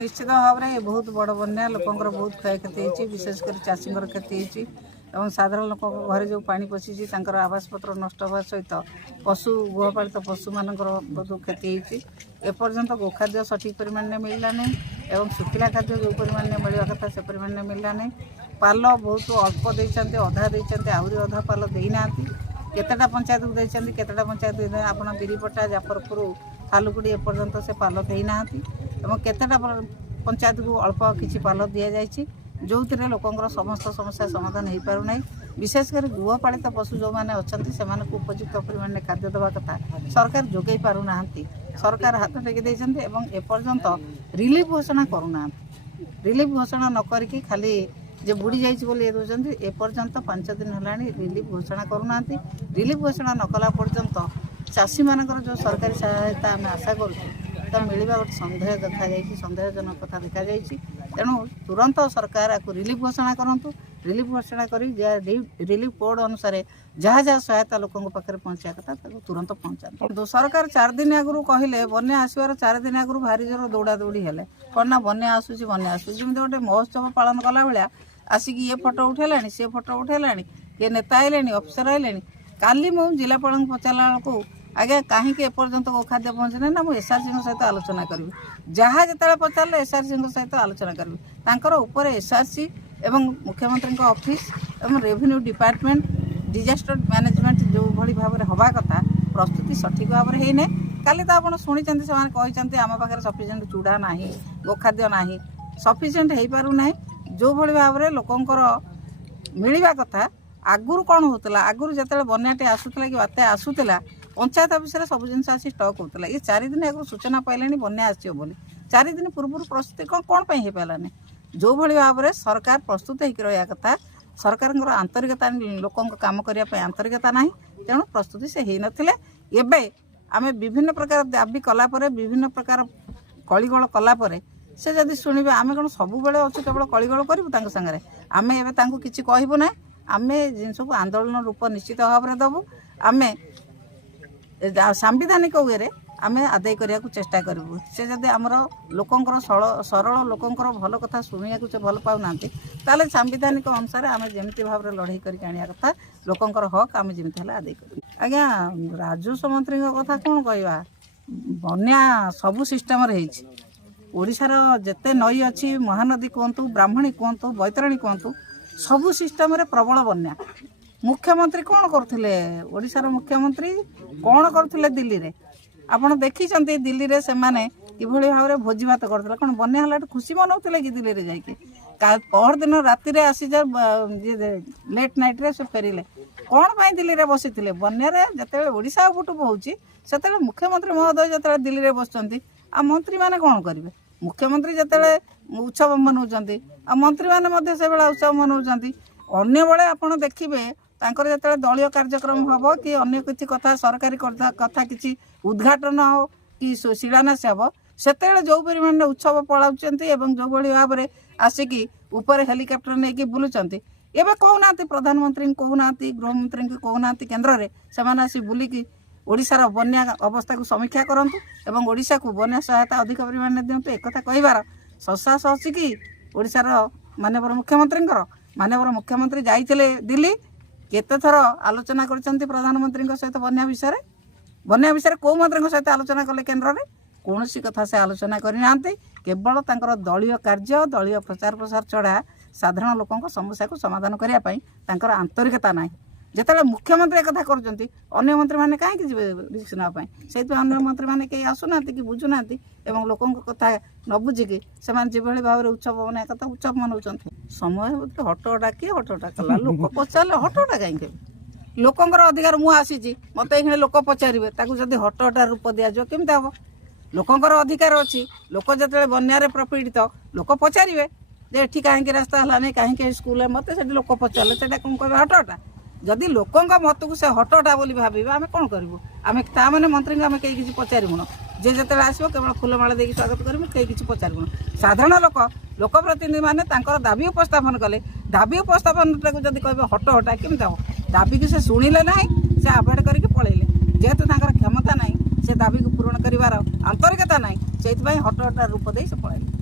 निश्चित भाव में बहुत बड़ बन्या लोकंर बहुत क्षय क्षति विशेषकर चाषी क्षति होती साधारण लोक घर जो पानी पशिची आवास पत्र नष्ट होगा सहित पशु गृहपालित पशु मान बहुत क्षति होती एपर्यंत गोखाद्य सठिक परिमाण में मिलला नहीं एवं शुखिला खाद्य जो परिमाण में मिलवा कथा से परिमाण में मिलला नहीं पाल बहुत अल्प देते अधा देते आहरी अधा पाल देना केतेटा पंचायत को देते केतेटा पंचायत आप बिरीपटा जाफरपुर थालुकुड़ी एपर्यंत से पाल देना एवं केतेटा पंचायत को अल्प किसी पाल दि जाए जो थे लोकंर समस्त समस्या समाधान हो पारना विशेषकर गृहपालित पशु जो मैंने अच्छा से उपयुक्त परिमाण में खाद्य देवा कथा सरकार जोगे पारना सरकार हाथ टेकी एपर्यंत रिलीफ घोषणा करूना रिलीफ घोषणा न करके खाली जे बुड़ी जाइए दूसरी एपर्यंत 5 दिन है रिलीफ घोषणा करूना रिलीफ घोषणा न कला पर्यंत चाषी मानकर जो सरकारी सहायता आम आशा कर मिलवा गोटे सन्देह देखा सन्देहजनक कथा देखा तेणु तुरंत सरकार आपको रिलीफ घोषणा करूँ रिलीफ घोषणा कर रिलीफ कोड अनुसार जहाँ जहाँ सहायता लोकों पाखे पहुँचा कथा तुरंत पहुँचा सरकार 4 दिन आगु कहले बन्या आसबार 4 दिन आगु भारी जोर दौड़ा दौड़ी है कौन ना बन्या आसूसी जमी गोटे महोत्सव पालन कला भाया आसिक ये फोटो उठेला सी फोटो उठेला किए नेता आइले अफिसर आइले काली मु जिलापाल पचारा बेलू आज्ञा कहीं एपर्यंत गोखाद्य पहुँचने ना मुझे एसआरसी सहित आलोचना करी जहाँ जो पचारे एसआरसी सहित आलोचना करी एसआरसी एवं मुख्यमंत्री ऑफिस एवं रेवेन्यू डिपार्टमेंट डिजास्टर मैनेजमेंट जो भली भाव में हवा कथा प्रस्तुति सठिक भाव में होने काली तो आप शुणी से आम पाखे सफिसीयंट चूड़ा ना गोखाद्य ना सफिसीयंट हो पारना जो भली भाव में लोकंर मिलवा कथा आगुरी कौन होता आगुरी जो बन्याटे आसूला कि बात्या आसूला पंचायत ऑफिस रे सब जिनस आसी स्टक होता ये 4 दिन आगु सूचना पाइले बन्या आसो बोली 4 दिन पूर्व प्रस्तुति कौन हो पारानी जो भली भाव में सरकार प्रस्तुत होकर रहा कथा सरकार आंतरिकता लोकों काम करने आंतरिकता ना तेणु प्रस्तुति से हो नथिले आम विभिन्न प्रकार दाबी कलापर विभिन्न प्रकार कलिगोल कलापर से जदि शुणे आम कौन सब बेले अच्छे केवल कलिगोल करूँ सागर आम एवं किसी कहबू ना आम जिनस को आंदोलन रूप निश्चित भाव में दबू आम सांविधानिक वे आम आदाय करने को चेष्टा करूँ से जब आमर लोकंर सरल लोकंर भल कथा शुणा से भल पाऊना ताले सांविधानिक अनुसार आम जमी भाव में लड़ाई करके आने कथा लोकंर हक आम जमी आदाय कर आज्ञा राजस्व मंत्री कथा कौन कहवा बन्या सबू सिस्टम ओडिशार जेते नई अच्छी महानदी कहतु ब्राह्मणी कहतु बैतरणी कहतु सबू सिस्टम प्रबल बन्या मुख्यमंत्री कौन करथिले ओडिशार मुख्यमंत्री कौन करथिले दिल्ली रे आपण देखी दिल्ली रे से माने किभଳି भाव में भोजी भात करथिले कौन बन्या हला खुशी मनाउथिले कि दिल्ली रे जाइके पहर दिन राति रे आसी जा लेट नाइट रे से फेरिले कौन पाई दिल्ली रे बसिथिले बन्या रे जते ओडिशा उपटु पहुची सेते मुख्यमंत्री महोदय जते दिल्ली रे बसचंती आ मंत्री माने कौन करिवे मुख्यमंत्री जते उत्सव मनाउचंती आ मंत्री माने मध्ये से बेला उत्सव मनाउचंती अन्य बेले आपण देखिबे तांकर जते दलीय कार्यक्रम हम कि अन्य किसी कथा सरकारी कथा किसी उद्घाटन हो कि शिलान्यास हम से जो परिमाण में उत्सव पलाउं जो भाई भाव में आसिकी ऊपर हेलिकप्टर नहीं बुलूंट एवं कहूना प्रधानमंत्री कहूना गृहमंत्री कहूना केन्द्र में से बुलिकी ओडिशार बन्या अवस्था को समीक्षा करूँ एवं ओडिशा को बन्या सहायता अधिक परिमाण में दिंतु एक कहबार ससास अच्छी कि ओडिशार माननीय मुख्यमंत्री जाइए दिल्ली केते थर आलोचना कर प्रधानमंत्री सहित बन्या विषय कौ मंत्री सहित आलोचना कले केन्द्र में कौन सी कथा से आलोचना करना केवल तांकर दलीय कार्य दलीय प्रचार प्रसार छड़ा साधारण लोकों समस्या को समाधान करने आंतरिकता ना जिते मुख्यमंत्री एक करुँच अन्य मंत्री मैंने कहीं रिस्क नापी से अन्य मंत्री मैंने कहीं आसुना कि बुझुना एवं लोकों कथा न बुझिकी से भाव में उत्सव मना कथा उत्सव मनाऊँ समय हटटा किए हटटा कला लोक पचारे हटटा कहीं लोकंर अधिकार मु आसी मत ये लोक पचारे जदि हटटा रूप दिज्व केमी हम लोकंर अधिकार अच्छी लोक जो बन्या प्रपीड़ित लोक पचारे जे एठी कहीं रास्ता है कहीं स्कूल मत से लोक पचारे से कौन कह हटटा जदि लोकों मत को से हटटा बोली भाव आम कौन करूँ आम ताने मंत्री आम कहीं किसी पचारूँ जे जो आसो केवल फूलमाला देकी स्वागत करूँ कहीं किसी पचारूँ साधारण लोकप्रतिनिधि मैंने दाबी उपस्थापन कले दाबी उपस्थापन जब कहे हट हटा केमी हम दाबी की से शुणिले ना से आभोड करके पलैले जेहेतु क्षमता ना से दाबी को पूरण कर आंतरिकता ना से हट हटा रूप दे से पलैले।